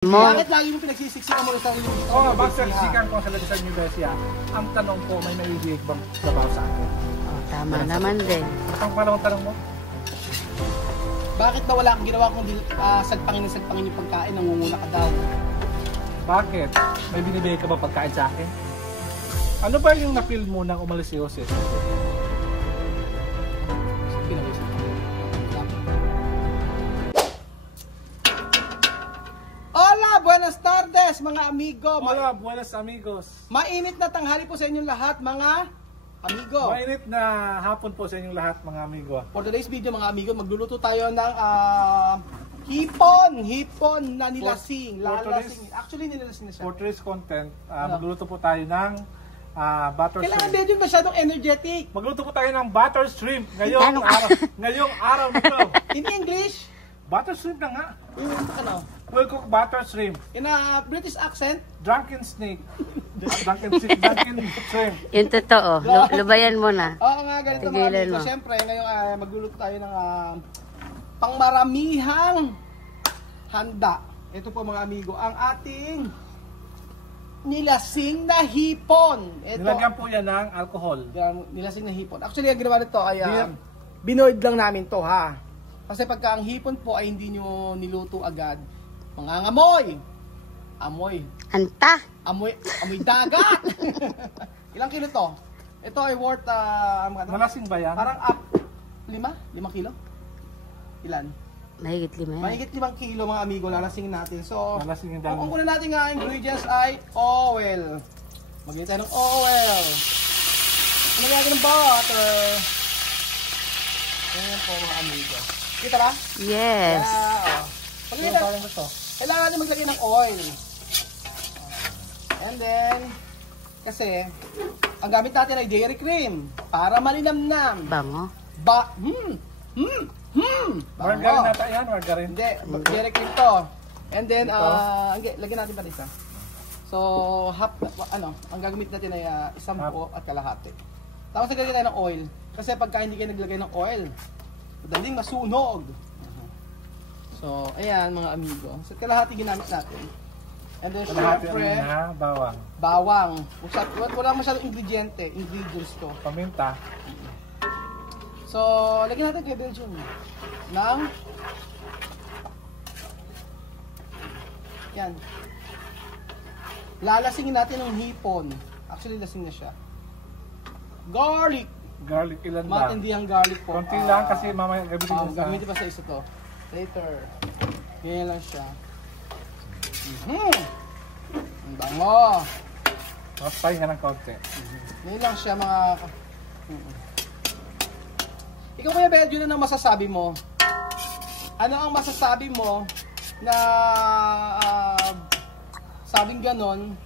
Bakit lagi mo pinagsisiksikan mo sa sarili mo? Oo, bakit siksikan ko sa lagisan niyo Besia? Ang tanong ko, may naiibig bang trabaho sa akin? Oh, tama naman din. Ang panahon tanong mo? Bakit ba wala kang ginawa kung sagpangin yung pagkain, nangunguna ka daw? Bakit? May binibigay ka ba pagkain sa akin? Ano ba yung na-feel mo nang umalis si Jose? Hola, buenas tardes mga amigo. Hola, buenas amigos. Mainit na tanghali po sa inyong lahat mga amigo. Mainit na hapon po sa inyong lahat mga amigo. For today's video mga amigo, magluluto tayo ng hipon na nilasing. Lalasing. Actually nilalasing na siya. For today's content, magluluto po tayo ng butter Kailangan shrimp. medyo masyadong energetic. Magluto po tayo ng butter shrimp ngayong araw nito. In English, Butter shrimp na nga. ano? We'll cook butter shrimp. In a British accent, Drunken snake. Drunken shrimp. Yung totoo, lubayan mo na. oo nga, ganito mga Tigilan amigo. mo. Siyempre, ngayon magluluto tayo ng pangmaramihang handa. Ito po mga amigo, ang ating nilasing na hipon. Ito, Nilagyan po yan ng alcohol. nilasing na hipon. Actually, ang ginawa nito ay binoid lang namin to ha. Kasi pagka ang hipon po ay hindi nyo niluto agad, mangangamoy. Amoy dagat. Ilang kilo to? Ito ay worth Malasing ba yan? parang 5 kilo? Ilan? Mahigit 5 yan. Mahigit 5 kilo mga amigo, lalasingin natin. So, Malasing yung dami. ang una natin nga ingredients ay oil. Maglagay tayo ng oil. Maglagay natin ng butter. Ganyan po mga amigo. Kita ba? Yes. Maglagay natin. Kailangan natin maglagay ng oil. And then, kasi, ang gamit natin ay dairy cream para malinamnam. Bango. Margarine nata yan, margarine. Hindi, dairy cream to. And then, lagyan natin pa isa. So, ang gagamit natin ay 10 at kalahati. Tapos naglagay tayo ng oil. Kasi pagka hindi kayo naglagay ng oil, madaling masunog. So, ayan mga amigo. So, kalahati ginamit natin. And then, syempre, bawang. bawang. Wala masyadong ingredients to. Paminta. So, lagyan natin kay Belgium ng yan. Lalasingin natin ng hipon. Actually, lasing na siya. Garlic. Garlic, ilan ba? Matindihang garlic po. Konti lang kasi mamaya gamitin mo sa... Gamitin pa sa isa to. Later. Ganyan lang siya. Ang bango. Mas pahinga ng konti. Ganyan lang siya mga... Ikaw Kuya Belgium, ano ang masasabi mo? Ano ang masasabi mo na sabing ganon,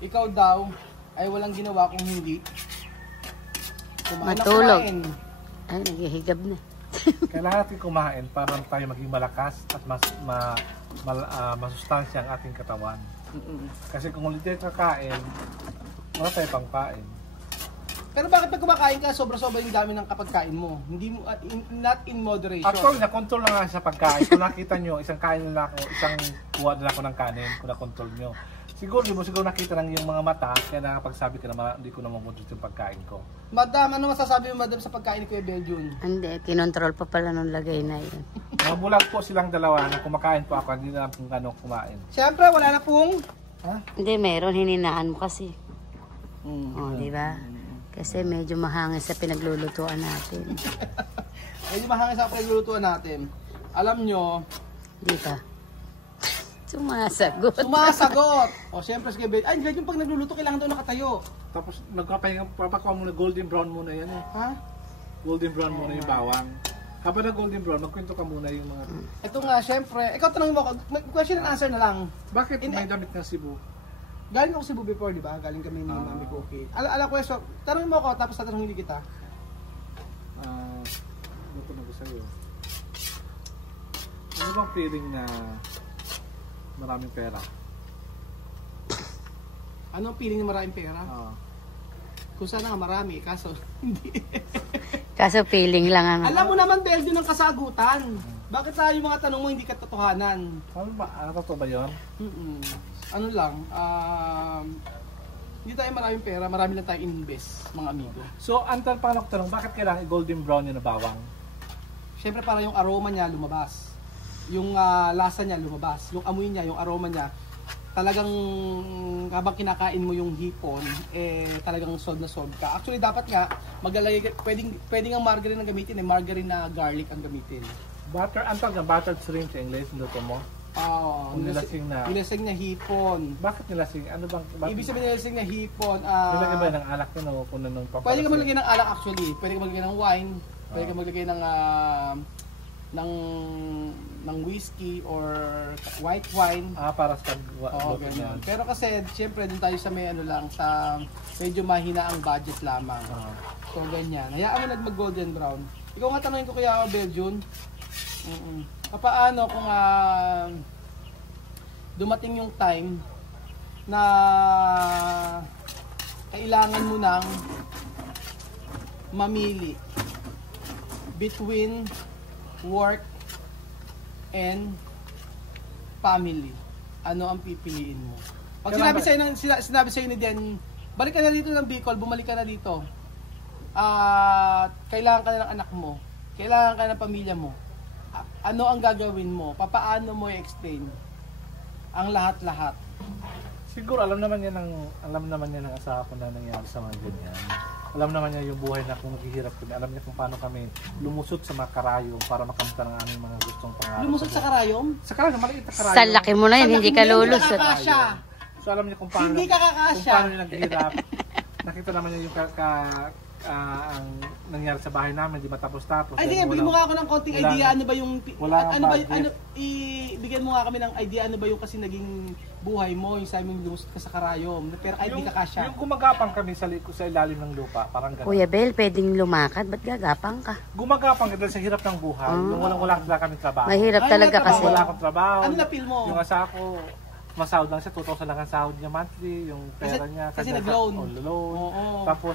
ikaw daw ay walang ginawa kung hindi Matulog. Ay, naghihigab na. Kailangan natin kumain para tayo maging malakas at masustansya ang ating katawan. Kasi kung ulit tayo kakain, wala tayo pang kain. Pero bakit pag kumakain ka, sobra-sobra yung dami ng kapagkain mo? Hindi mo, not in moderation. Actually, na-control lang nga sa pagkain. Kung nakita nyo, isang kain nila ako, isang kuha nila ako ng kanin, kung na-control nyo. Siguro, di mo siguro nakita lang yung mga mata, kaya nakapagsabi ka na hindi ko na mamunod yung pagkain ko. Madam, ano masasabi mo madam sa pagkain ni Kuya Belgium? Hindi, kinontrol pa pala nung lagay na yun. Mga bulag po silang dalawa na kumakain po ako, hindi na kung ano kumain. Siyempre, wala na pong... Hindi, meron, hininaan mo kasi. Di ba? Kasi medyo mahangin sa pinaglulutuan natin. Medyo mahangin sa paglulutuan natin. Alam nyo, Di ba? Sumasagot. O, siyempre, sige, ay, Belgium, pag nagluluto, kailangan daw nakatayo. Tapos nagpapahinga, papakuha muna golden brown muna yan eh. Ha? Golden brown muna yung bawang. Kapag na golden brown, magkwento ka muna yung mga... Ito nga, siyempre, ikaw tanongin mo ako, question and answer na lang. Bakit may damit ng Cebu? Galing ako Cebu before, di ba? Galing kami ni Mami Cookie. Alam ko, so, tanongin mo ako, tapos tatanungin kita. Ano ko na sa'yo? Ano bang feeling na maraming pera? Ano ang feeling na maraming pera? Kung sana nga marami, kaso hindi. Kaso feeling lang ano. Alam mo naman, Belgium, ng kasagutan. Bakit sa yung mga tanong mo hindi katotohanan? Ano ba? Totoo ba yun? Ano lang, hindi tayo maraming pera, marami lang tayong invest, mga amigo. So, antal pa ako tanong, bakit kailangan golden brown yung na bawang? Siyempre para yung aroma niya lumabas. Yung lasa niya lumabas. Yung amoy niya, yung aroma niya. Talagang habang kinakain mo yung hipon, talagang sold na sold ka. Actually, dapat nga, maglalagay, pwedeng ang margarine ang gamitin, margarine na garlic ang gamitin. Butter, antal nga, buttered shrimp sa English, luto mo? Nilasing na. Nilasing na hipon. Bakit nilasing? Ano bang? Ibig sabihin nilasing na hipon. Nilagay ba ng alak yun o kung anong pampalasa? Pwede ka maglagay ng alak actually. Pwede ka maglagay ng wine. Pwede ka maglagay ng whiskey or white wine. Para sa ganyan. Pero kasi siyempre dun tayo sa may ano lang, sa medyo mahina ang budget lamang. So ganyan. Hayaan mo mag golden brown. Ikaw nga tanongin ko Kuya Beljun. Paano kung dumating yung time na kailangan mo nang mamili between work and family, ano ang pipiliin mo? Pag sinabi sa'yo ni Den, balik ka na dito ng Bicol, bumalik ka na dito. Kailangan ka na ng anak mo, kailangan ka ng pamilya mo. Ano ang gagawin mo? Papaano mo i-explain ang lahat-lahat? Siguro alam naman niya ng asawa ko na nangyari sa mga ganyan. Alam naman niya yung buhay na kung naghihirap kami. Alam niya kung paano kami lumusot sa mga karayom para makamta ng aming mga gustong pangarap. Lumusot sa karayom? Sa karayom, maliit na karayom. Sa laki mo na yun, hindi ka lulusot. So alam niya kung paano, hindi ka kakasya. Kung paano niya naghihirap. Nakita naman niya yung ang nangyari sa bahay namin, di matapos-tapos. Ay, bigyan mo nga ako ng konting idea, ano ba yung bigyan mo nga kami ng idea, ano ba yung kasi naging buhay mo, yung sabi mong lumusot ka sa karayom, pero kahit di ka kasya. Yung gumagapang kami sa ilalim ng lupa, parang gano'n. Kuya Bel, pwedeng lumakad, ba't gagapang ka? Gumagapang ka dahil sa hirap ng buhay, yung wala kami trabaho. Mahirap talaga kasi. Wala akong trabaho. Ano na feel mo? Yung asawa ko, masahod lang siya, 2,000 lang ang sahod niya monthly, yung pera niya. Kasi nag-loan. Tapos,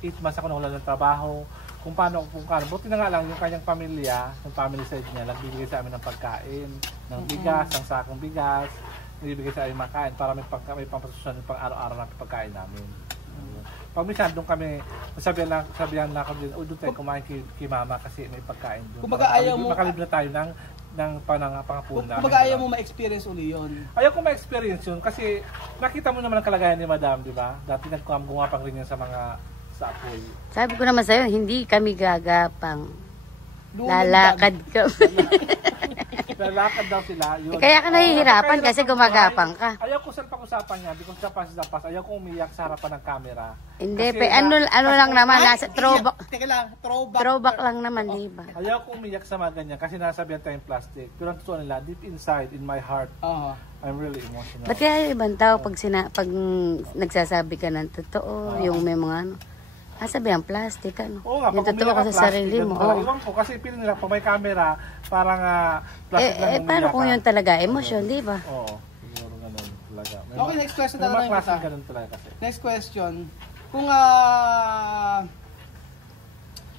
8 months ako na wala ng trabaho. Kung paano. Buti na nga lang yung kanyang pamilya, yung family side niya, nagbibigay sa amin ng pagkain, ng bigas, ng sakong bigas, nagbibigay sa amin makain para may pampasusan yung pang-araw-araw na pagkain namin. Pag minsan doon kami, sabihan na ako din, doon tayo kumain kay mama kasi may pagkain doon. Kumbaga ayaw mo, makalib na tayo ng pangapunan namin. Kumbaga ayaw mo ma-experience uli yun. Ayaw ko ma-experience yun kasi nakita mo naman ang kalagayan ni Madam, di ba? Dati nagkumapang rin yan sa mga apoy. Sabi ko naman sa'yo, hindi kami gagapang. Lalakad kami. Lalakad daw sila. Yun. Kaya ka nahihirapan kasi gumagapang ka. Ayaw ko sa pag-usapan niya because dapas, ayaw ko umiyak sa harapan ng camera. Hindi, ano lang naman, nasa throwback. Teka lang, throwback lang naman, di ba? Ayaw ko umiyak sa mga ganyan kasi nasabihan tayong plastic. Pero ang totoo nila, deep inside, in my heart, I'm really emotional. Ba't kaya ibang tao pag nagsasabi ka ng totoo, yung may mga ano, sabi ang plastic, ano? Oo nga, yung totoo ka sa sarili mo. Iwan ko kasi piling nila, pag may camera, parang plastic lang paano kung yun talaga, emosyon, di ba? Oo, siguro ganun talaga. Okay, next question may mga klase ganun talaga kasi. Next question. Kung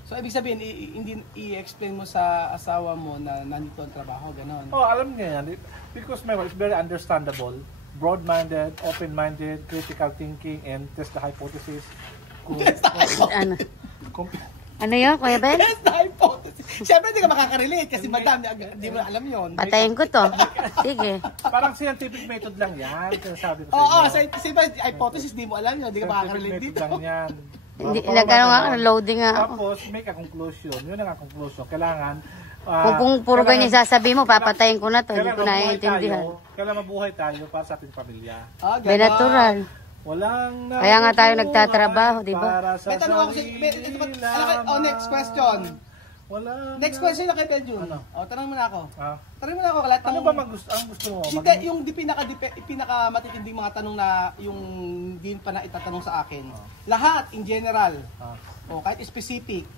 so ibig sabihin, hindi i-explain mo sa asawa mo na nandito ang trabaho, ganun? Alam niya yan. Because my wife is very understandable, broad-minded, open-minded, critical thinking, and test the hypothesis. Ano yun, Kuya Ben? Test the hypothesis. Siyempre hindi ka makaka-relate kasi madam, hindi mo alam yun. Patayin ko to. Sige. Parang scientific method lang yan. Sabi ko sa scientific hypothesis, hindi mo alam yun. Hindi ka makaka-relate dito. Scientific method lang yan. Nagkano nga, loading nga ako. Tapos, make a conclusion. Yun ang conclusion. Kailangan, kung puro ganyan sasabihin mo, papatayin ko na to. Hindi ko naiintindihan. Kailangan mabuhay tayo para sa ating pamilya. Natural. Kaya nga tayo nagtatrabaho, di ba? May tanong ako next question. Next question na kay Beljun. Tanong mo na ako. Tanong mo na ako. Ano ba ang gusto mo? Yung pinaka matitinding mga tanong na yung din pa na itatanong sa akin. Lahat, in general. Kahit specific.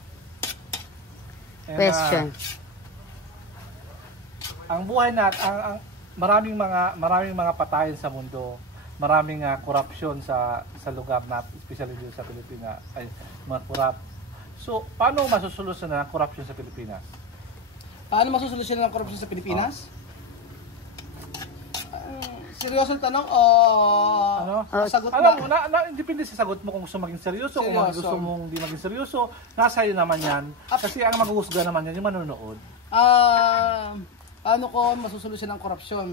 Question. Ang buhay natin, maraming mga patayan sa mundo. Maraming korupsyon sa lugar natin, especially dito sa Pilipinas, ay mga korap. So, paano masusolusyonan ang korupsyon sa Pilipinas? Paano masusolusyonan ang korupsyon sa Pilipinas? Seryosong tanong o sagot Alam mo, na? depende sa sagot mo kung gusto maging seryoso, kung Seryoso. gusto mong hindi maging seryoso, nasa iyo naman yan. Kasi ang maghuhusga naman yan, yung manonood. Paano ko masusolusyonan ang korupsyon?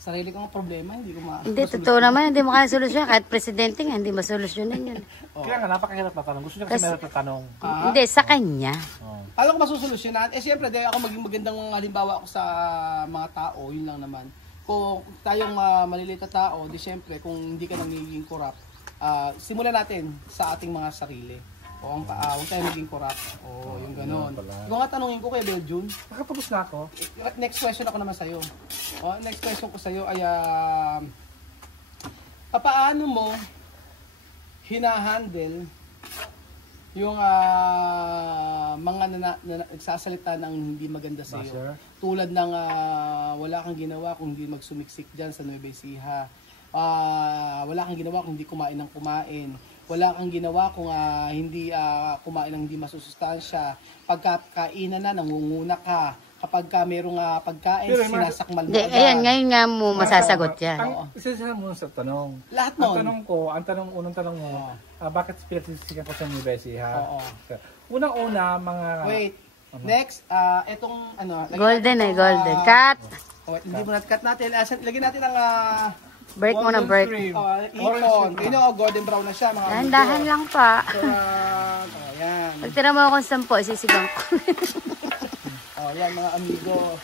Sarili kong problema, hindi ko Hindi, totoo naman, hindi mo kaya solusyon. Kahit presidente nga, hindi masolusyonan yun. Kaya nga, napakahirap na tanong. Gusto niya kasi meron na tanong. Hindi, sa kanya. Paano ko masusolusyonan? Siyempre, dahil ako maging magandang halimbawa ako sa mga tao, yun lang naman. Kung tayong maliliit na tao, di siyempre, kung hindi ka nagiging corrupt, simulan natin sa ating mga sarili. O huwag tayo naging corrupt. O yung gano'n. Kung nga tanongin ko kay Beljun, Nakatapos na ako. next question ako naman sa'yo. Next question ko sa'yo ay, paano mo hinahandle yung mga nagsasalita ng hindi maganda sa iyo. Tulad ng wala kang ginawa kung hindi magsumiksik diyan sa Nueva Ecija. Wala kang ginawa kung hindi kumain ng kumain. Wala kang ginawa kung hindi kumain ng hindi masusustansya. Pagkakainan na nangunguna ka. Kapag ka merong pagkain, sinasakmal mo. Ayan, ngayon nga mo masasagot yan. Isa mo sa tanong. Lahat nun. Unang tanong mo, bakit pinagsisikan ko sa Nueva Ecija? Oo. Unang-una, mga... Wait. Next, etong Golden ay golden. Cut! Hindi mo na-cut natin. Lagyan natin ang Break mo na break. icon. You know, golden brown na siya. Mga Dahan lang pa. Ayan. Pag tira mo akong 10, sisigang ko. Yan mga amigo.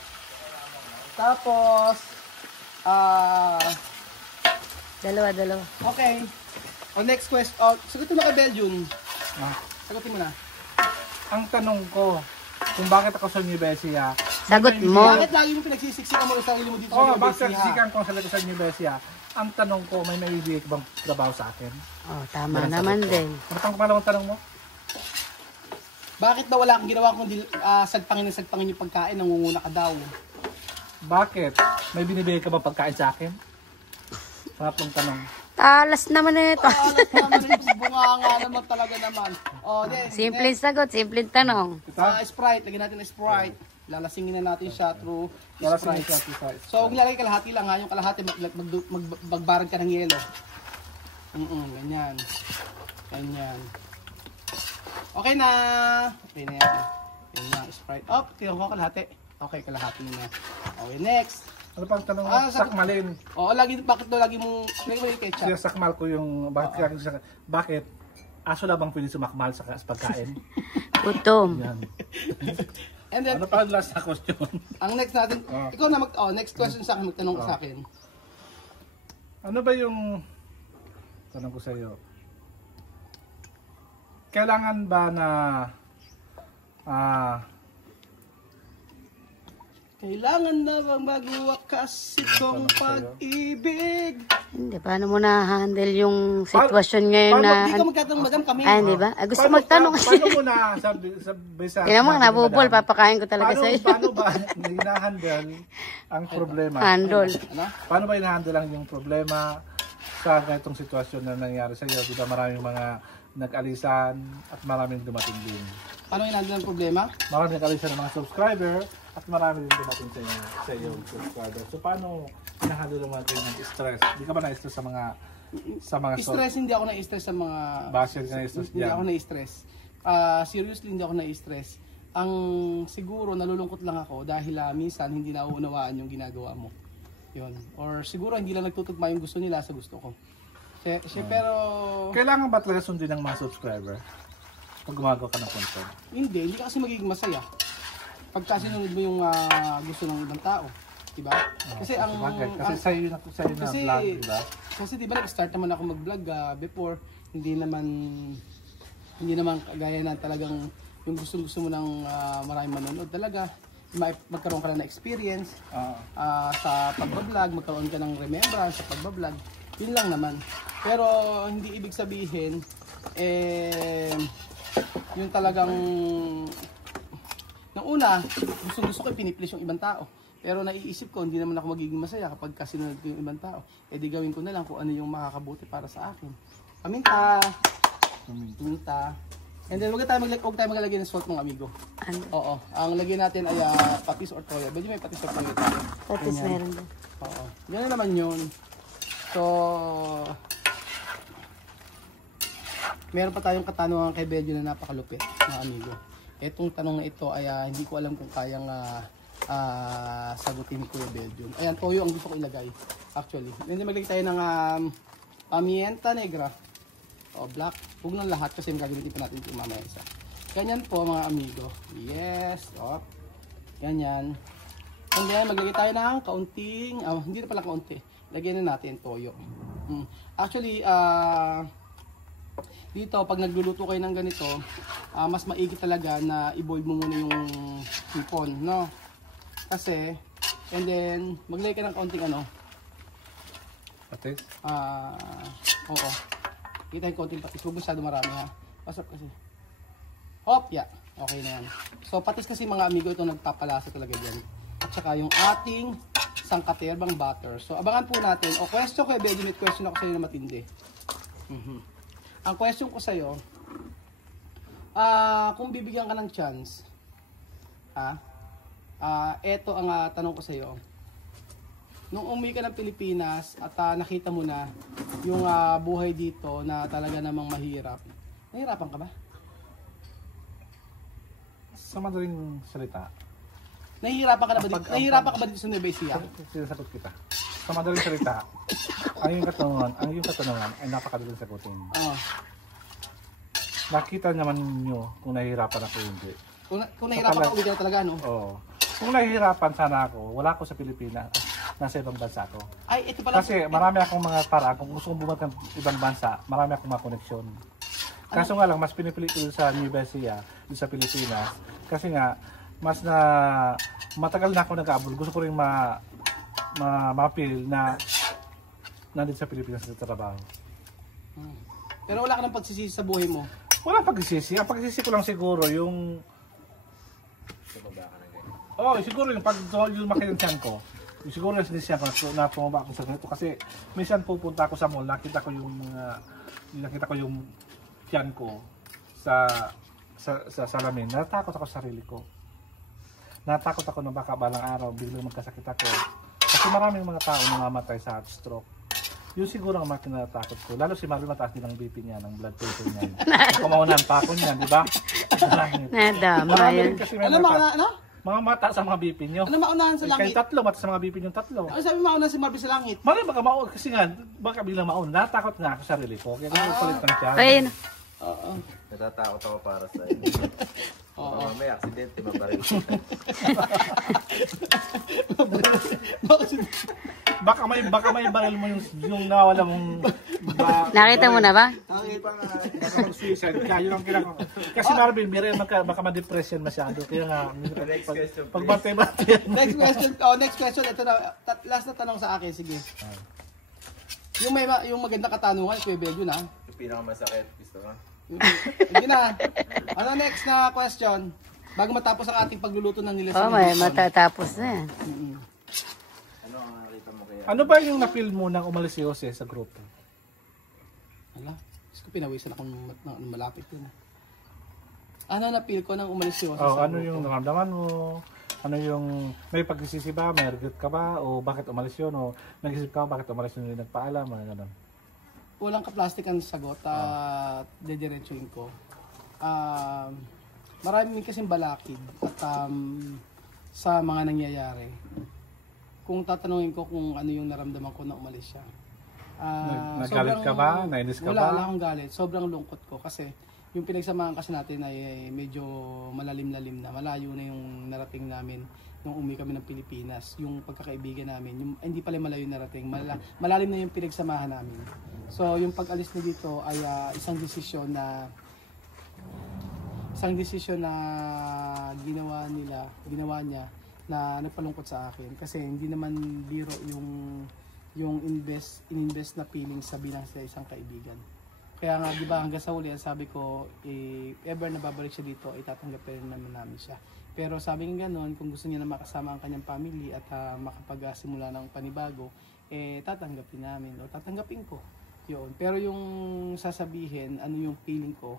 Tapos, Dalawa. okay. Next question. Sagutin mo kay Beljun. Sagutin mo na. Ang tanong ko, kung bakit ako sa Nueva Ecija, Sagot mo. Bakit lagi mo pinagsisiksikan mo sa sarili mo dito sa Nueva bakit Ecija? nagsisikan ko sa Nueva Ecija? Ang tanong ko, may naibigay ka bang trabaho sa akin? Tama naman din. Matang palawang tanong mo? Bakit daw wala kang ginawa kung sagpangin yung pagkain, nangunguna ka daw? Bakit? May binibigay ka bang pagkain sa akin? Pangatlong tanong. Talas naman na ito. Alat naman yung bunganga naman talaga naman. Simple sagot, simple tanong. Sprite, lagyan natin ng Sprite. Lalasingin na natin siya through Lalasingin Sprite. siya, Sprite. So, huwag lalagay kalahati lang ha. Yung kalahati, magbarag ka ng yelo. Ganyan. Ganyan. Okay na. Okay na yan. Yan na, Sprite. Tingnan ko kalahati. Okay, kalahati na. Okay, next. Ano pang tanong mo? Sakmalin. Bakit daw lagi mong ketchup? Siya sakmal ko yung, bakit aso lang bang pwede sumakmal sa pagkain? Gutom. Yan. And then, Ano pa ang last na question? ang next natin, ikaw na next question sa akin, magtanong ka sa akin. Ano ba yung, tanong ko sa iyo, kailangan ba na, Kailangan na bang magwakas itong pag-ibig? Hindi, paano mo na-handle yung sitwasyon ngayon Paano, na... di ka magkatanong, madam, kami. Di ba? Gusto magtanong. Paano mo na, sabi sa... Kaya mo, nabubol, papakain ko talaga sa'yo. Paano ba hina-handle ang problema? Handle. Paano ba hina-handle ang yung problema sa ganitong sitwasyon na nangyari sa iyo? Di ba maraming mga nag-alisan at maraming dumating din? Paano hinahandle ang problema? Maraming nag-alisan ng mga subscriber at marami din dumating sa iyo subscriber. So paano hinahandle mo natin yung stress? Di ka ba na-stress sa mga Stress, hindi ako na-stress sa mga... Basher ka na-stress Hindi dyan? ako na-stress. Seriously, hindi ako na-stress. Ang siguro, nalulungkot lang ako dahil minsan hindi nauunawaan yung ginagawa mo. Yun. Or siguro hindi lang nagtutugma yung gusto nila sa gusto ko. Pero... Kailangan ba talaga sundin ng mga subscriber pag gumagawa ka ng content? Hindi ka kasi magiging masaya. Pagka sinunod mo yung gusto ng ibang tao. Diba? Kasi kasi sa'yo na vlog, diba? Kasi diba nag-start naman ako mag-vlog before, hindi naman kagaya na talagang yung gusto mo ng maraming manonood talaga. Magkaroon ka na ng experience sa pagbablog, magkaroon ka ng remembrance sa pagbablog. Yun lang naman. Pero hindi ibig sabihin yung talagang nung una, gusto ko piniplease yung ibang tao. Pero naiisip ko, hindi naman ako magiging masaya kapag kasinunod ko yung ibang tao. Di gawin ko na lang kung ano yung makakabuti para sa akin. Paminta. And then huwag tayo maglalagay ng salt, mga amigo. Ano? Oo. Ang lagyan natin ay patis or toyo. Medyo may patis or toyo tayo. Patis Ganyan. meron din. Oo. Yan naman yun. So, meron pa tayong katanungan kay Belgio na napakalupit, mga amigo. Itong tanong na ito ay hindi ko alam kung kayang sagutin ko yung Belgium. Ayan, toyo ang gusto ko ilagay. Actually. Hindi maglagay tayo ng pimienta negra. O black. Huwag ng lahat kasi magagamitin pa natin ito mamaya isa. Ganyan po mga amigo. Yes. O. Ganyan. And then maglagay tayo ng kaunting, hindi na pala kaunti. Lagyan na natin toyo. Actually, dito pag nagluluto kayo ng ganito, mas maigi talaga na i-boil mo muna yung hipon, no? Kasi, and then maglagay ka ng kaunting Patis? Oo. Kita yung konting patis. Huwag masyado marami ha. Pasap kasi. Hop, yeah. Okay na yan. So, patis kasi mga amigo, ito nagpapalasa talaga dyan. At saka yung ating sangkaterbang butter. So, abangan po natin. O, question ko, Benji, may question ako sa'yo na matindi. Ang question ko sa'yo, kung bibigyan ka ng chance, eto ang tanong ko sa'yo. Nung umuwi ka ng Pilipinas at nakita mo na yung buhay dito na talaga namang mahirap, nahirapan ka ba? Sa madaling salita. Nahihirapan ka na ba dito? Nahihirapan ka ba dito sa Nueva Ecija? Sinasagot kita. Sa madaling salita, ang yung katanungan ay napakadaling sagutin. Nakita naman niyo kung nahihirapan ako hindi. Kung nahihirapan ka, uwi ka na talaga, no? Oo. Kung nahihirapan sana ako, wala ako sa Pilipinas. Nasa ibang bansa ako. Ay, ito pala. Kasi marami akong mga paraan. Kung gusto kong bumalik ng ibang bansa, marami akong mga koneksyon. Kaso nga lang, mas pinipili ko sa Nueva Ecija, sa Pilipinas. Kasi nga, matagal na ako nag-aabol. Gusto ko rin ma-feel na nandito sa Pilipinas sa trabaho. Pero wala ka nang pagsisisi sa buhay mo? Wala pagsisisi. Ang pagsisisi ko lang siguro yung... siguro yung pag yung makinantiyan ko. Siguro yung sinisyan ko na pumaba ako sa ganito. Kasi minsan pupunta ako sa mall, nakita ko yung tiyan ko sa salamin. Natakot ako sa sarili ko. Natakot ako na baka balang araw biglang magkasakit ako. Kasi maraming mga tao namamatay sa heart stroke. Yun siguro ang mga kinatakot ko. Lalo si Marvin, mataas din ang BP niya, ng blood pressure niya. Kumaunan pa ako niyan, di ba? Nadama yan. Ano? Mga mataas ang mga BP nyo. Ano maunahan sa langit? Kayo tatlo, mataas ang mga BP nyo tatlo. Ano sabi maunahan si Marvin sa langit? Mali baka maun, kasi nga, baka biglang maun. Natakot nga ako sa sarili ko. Kaya kung palit ng tiyan. Ayun. Oo. Natatakot ako para sa iyo. May aksidente, mabaril. Baka may baril mo yung nawala mong... Nakita mo na ba? Baka mag-suicide. Kaya yun ang kinakaw. Kasi Marvin, baka ma-depression masyado. Kaya nga, pagbantay-bantay. Next question. Ito na, last na tanong sa akin, sige. Yung magandang katanungan, Kuya Belgio na. Yung pinakamasakit, gusto ka? Hindi na. Ano next na question? Bago matapos ang ating pagluluto ng nila sa May matatapos na yan. Ano ang nakita mo kaya? Ano ba yung na-feel mo nang umalis si Jose sa grupo? Hala, gusto ko pinawisan akong malapit din. Ano na-feel ko nang umalis si Jose sa Ano grupo? yung naramdaman mo? Ano yung may pagsisisi ba? May regret ka ba? O bakit umalis yun? O nag-isip ka bakit umalis yun? Nagpaalam? Ano ganun? Walang kaplastik ang sagot at dediretsuin ko. Maraming kasing balakid at sa mga nangyayari. Kung tatanungin ko kung ano yung naramdaman ko na umalis siya. Nagalit ka ba? Nainis ka ba? Wala akong galit. Sobrang lungkot ko kasi yung pinagsamahan kasi natin ay medyo malalim-lalim na. Malayo na yung narating namin nung umuwi kami ng Pilipinas. Yung pagkakaibigan namin, hindi pala malayo narating. Malalim na yung pinagsamahan namin. So yung pag-alis na dito ay isang desisyon na ginawa niya na nagpalungkot sa akin kasi hindi naman biro yung ininvest na feeling sa bilang sa isang kaibigan. Kaya nga, di ba, hanggang sa huli, sabi ko, ever na babalik siya dito, itatanggapin naman namin siya. Pero sabi nga gano'n, kung gusto niya na makasama ang kanyang family at makapag-simula ng panibago, tatanggapin namin o tatanggapin ko. Yun. Pero yung sasabihin, ano yung feeling ko,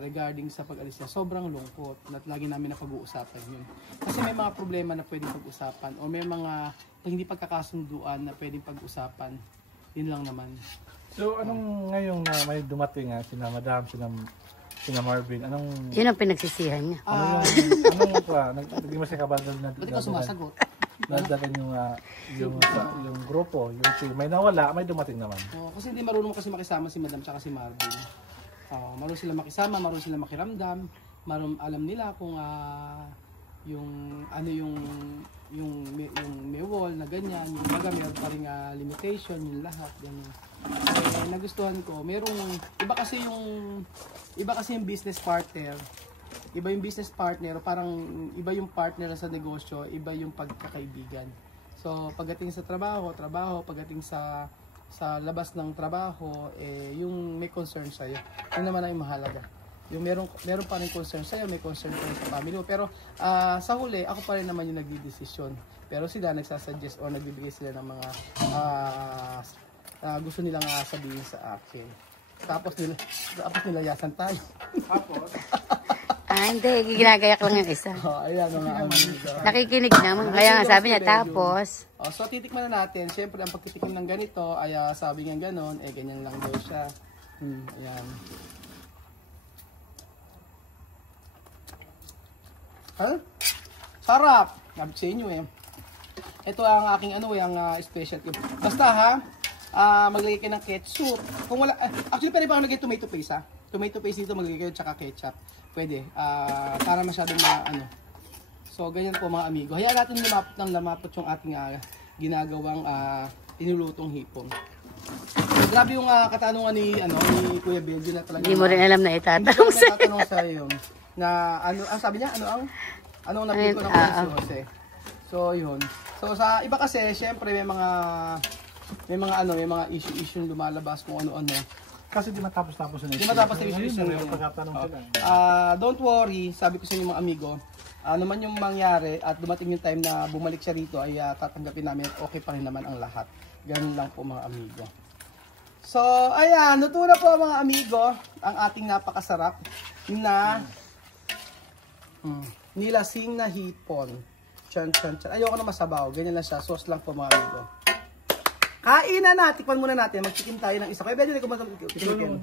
regarding sa pag-alis niya, sobrang lungkot at lagi namin na pag-uusapan yun. Kasi may mga problema na pwedeng pag-usapan o may mga hindi pagkakasunduan na pwedeng pag-usapan. Yun lang naman. So anong ngayong na may dumating sina Madam, sina Marvin, anong... Yun ang pinagsisihan niya. Naging masaya ka ba Ba't ikaw sumasagot? Nadagan yung grupo, yung team. May nawala, may dumating naman. Kasi hindi marunong kasi makisama si Madam tsaka si Marvin. Marunong sila makisama, marunong sila makiramdam, alam nila kung yung may wall na ganyan, yung baga meron pa rin limitation, yung lahat ganyan. Nagustuhan ko, iba kasi yung business partner. Iba yung business partner, parang iba yung partner sa negosyo, iba yung pagkakaibigan. So pagdating sa trabaho, pagdating sa labas ng trabaho, yung may concern sa'yo. Yun naman ang mahalaga. Yung meron pa rin concern sa'yo, may concern pa rin sa family mo. Pero sa huli, ako pa rin naman yung nagdi-desisyon. Pero sila nagsasuggest o nagbibigay sila ng mga gusto nilang sabihin sa akin. Tapos nilayasan tayo. Tapos? Hindi. Ginagayak lang yung isa. Ayan mga amigo. Nakikinig naman. Kaya nga sabi niya, tapos. So titikman na natin. Siyempre, ang pagtitikim ng ganito, ay sabi niya gano'n, ganyan lang daw siya. Ayan. Sarap! Sabi sa inyo Ito ang aking ang specialty. Basta maglagay kayo ng ketchup. Kung wala, actually pwede pa maglagay tomato paste Tomato paste dito maglagay kayo tsaka ketchup. Pwede. Para masyadong So ganyan po mga amigo. Hayaan natin lumapot yung ating ginagawang inulutong hipon. Grabe yung katanungan ni Kuya Belgio na talaga. Hindi mo rin alam na itatanong sa'yo. Itatanong sa iyo. Na sabi niya, anong napili ko ng si Jose. So yun. So sa iba kasi, syempre may mga issue lumalabas kung ano-ano. Kasi di matapos-tapos na issue. Di matapos na issue. Don't worry, sabi ko sa inyo mga amigo, ano man yung mangyari at dumating yung time na bumalik siya rito ay tatanggapin namin at okay pa rin naman ang lahat. Ganun lang po mga amigo. So, ayan, luto na po mga amigo ang ating napakasarap na nilasing na hipon. Chan. Ayoko na masabaw. Ganyan lang siya. Sauce lang po mga amigo. Kainan na. Tikman muna natin. Magtikim tayo ng isa. Kaya pwede ko matikim.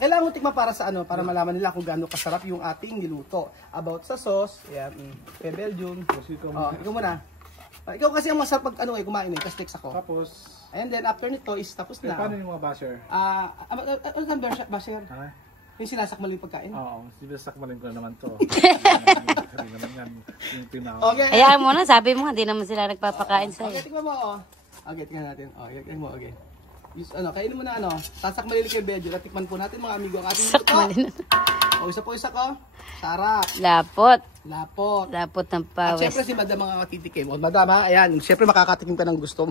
Kailangan mo tikman para sa para malaman nila kung gaano kasarap yung ating niluto. About sa sauce. Ayan. Kaya Belgium. Ikaw muna. Ikaw kasi ang masarap pag kumain kasi text ako. Tapos. And then after nito is tapos na. Paano yung mga basher? Ano ang basher? Yung sinasakmal yung pagkain? Oo, sinasakmalin ko na naman to. Okay. Hayaan mo na, sabi mo, hindi naman sila nagpapakain sa'yo. Okay, tingnan mo Okay, tingnan natin. Tingnan mo, okay. Kainin mo na sasakmalin kayo Belgium. Tikman po natin mga amigo ang ating luto. Sakmalin. Isa ko. Sarap. Lapot ng At pawis. syempre si Madam mga katitikim. Madam ayan, syempre makakatikim ka ng gusto.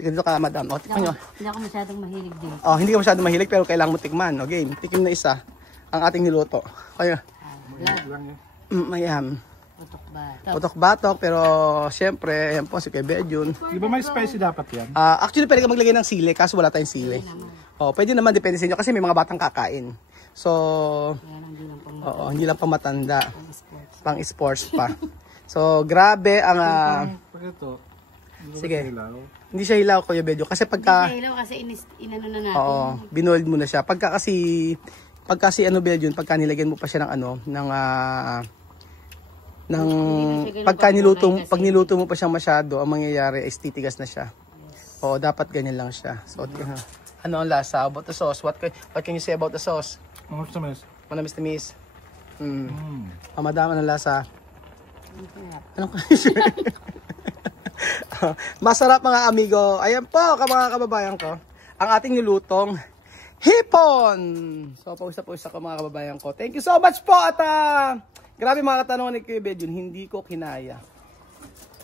Dito ka Madam. Tikman nyo. Hindi ako masyadong mahilig din. Hindi ka masyadong mahilig pero kailangan mo tikman. Okay, tikim na isa. Ang ating niluto. Kaya. Ayan. Putok-batok pero syempre, ayan po si Kuya Belgium. Di ba may spicy dapat yan? Actually pwede ka maglagay ng sili kaso wala tayong sili. Pwede naman, depende sa inyo kasi may mga batang kakain. So, hindi lang pang matanda. Pang sports pa. So, grabe ang... Pag ito, sige. Hindi siya hilaw, Kuya Belgium. Kasi pagka... Hindi siya hilaw kasi inano na natin. Binold mo na siya. Pagka kasi Belgium, pagka nilagyan mo pa siya pag niluto mo pa siyang masyado, ang mangyayari is titigas na siya. Dapat ganyan lang siya. So, ano ang lasa? About the sauce? What can you say about the sauce? Manamis-tamis. Madama ng lasa. Anong masarap mga amigo. Ayan po mga kababayan ko. Ang ating nilutong hipon. So pausa-pausa ko mga kababayan ko. Thank you so much po at grabe mga katanungan ni Kuya Belgium. Hindi ko kinaya.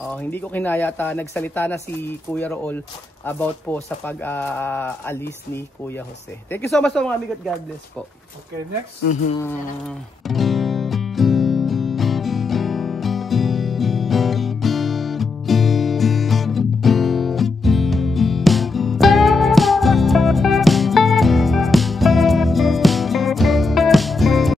At nagsalita na si Kuya Rool about po sa pag-alis ni Kuya Jose. Thank you so much po mga amigo at God bless po. Okay, next.